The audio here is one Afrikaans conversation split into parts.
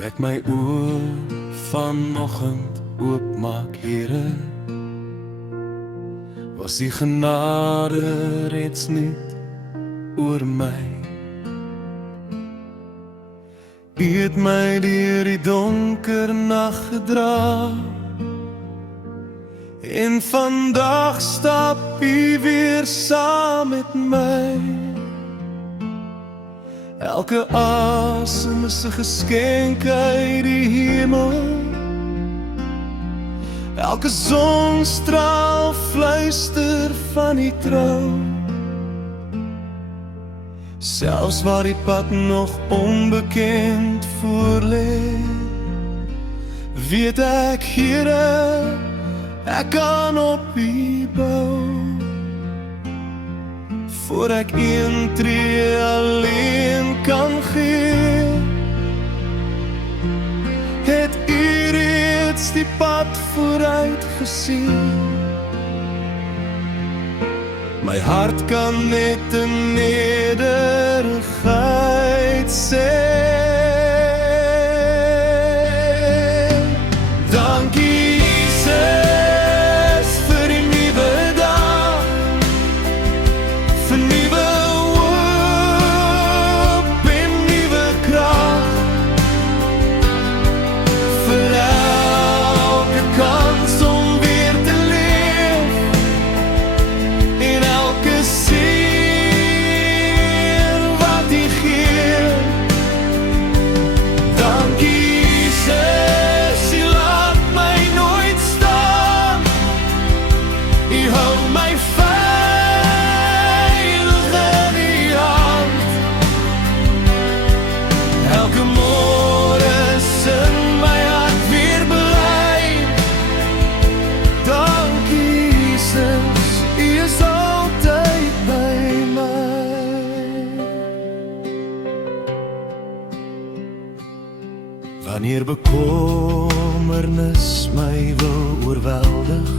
Toe ek my oë vanoggend oopmaak, Here, was die genade reeds niet oor my. U het my deur die donker nag gedra, en vandag stap U weer saam met my. Elke asem is 'n geskenk uit die hemel, elke sonstraal fluister van die trou. Selfs waar die pad nog onbekend voor lê, weet ek, Here, ek kan op U bou. Voor ek een tree alleen kan gee, het U reeds die pad vooruit gesien. My hart kan net in nederigheid sê, dankie Jesus vir die nuwe dag, vir nuwe hoop en nuwe krag, vir elke kans om weer te leef, en elke seën wat U gee. Dankie Jesus, U laat my nooit staan, U hou my veilig in U hand. Elke môre sing my hart weer bly, dankie Jesus, U is altyd by my. Wanneer bekommernis my wil oorweldig,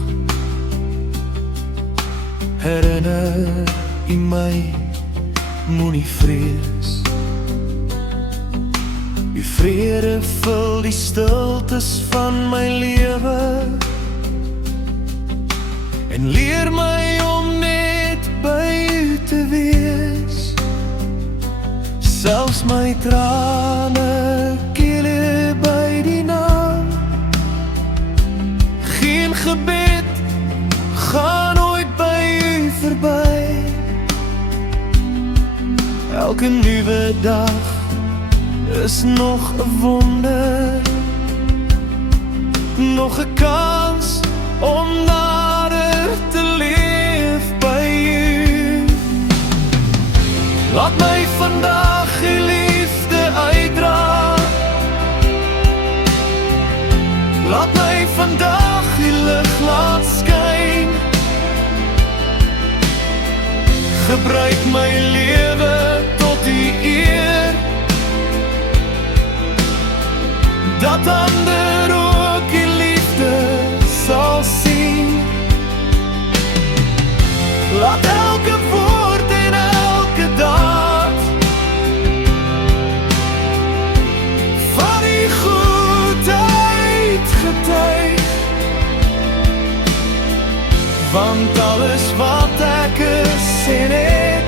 herinner U my, moenie vrees. U vrede vul die stiltes van my lewe, en leer my om net by U te wees. Selfs my trane kille by die naam, geen gebed gaan ooit by U verby. Elke nuwe dag is nog 'n wonder, nog 'n kans om nader te leef by U. Laat my vandag U liefde uitdra, laat my vandag U lig laat skyn. Gebruik my lewe tot U eer, dat ander ook U liefde sal sien. Laat elke woord en elke daad van U goedheid getuig, want alles wat ek is en het,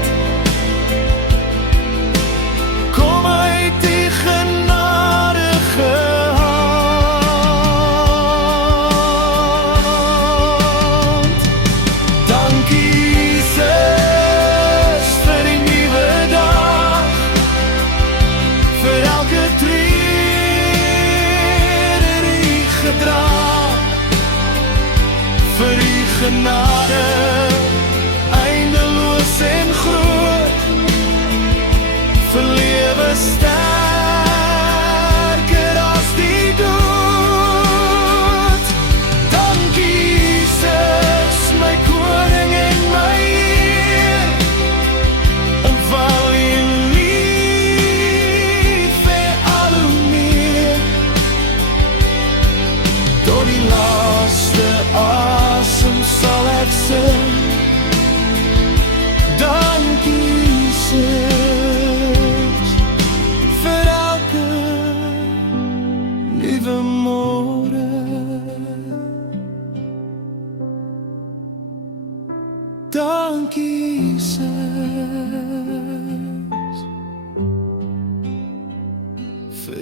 kom uit die genadige hand. Dankie Jesus vir die nuwe dag, vir elke trede die gedra, vir U genade eindeloos en groot, vir lewe sterker as die dood. Dankie Jesus, my koning en my Heer, omval U liefde al hoe meer, tot die laaste asem sal ek sing. Dankie Jesus vir elke donkey says, for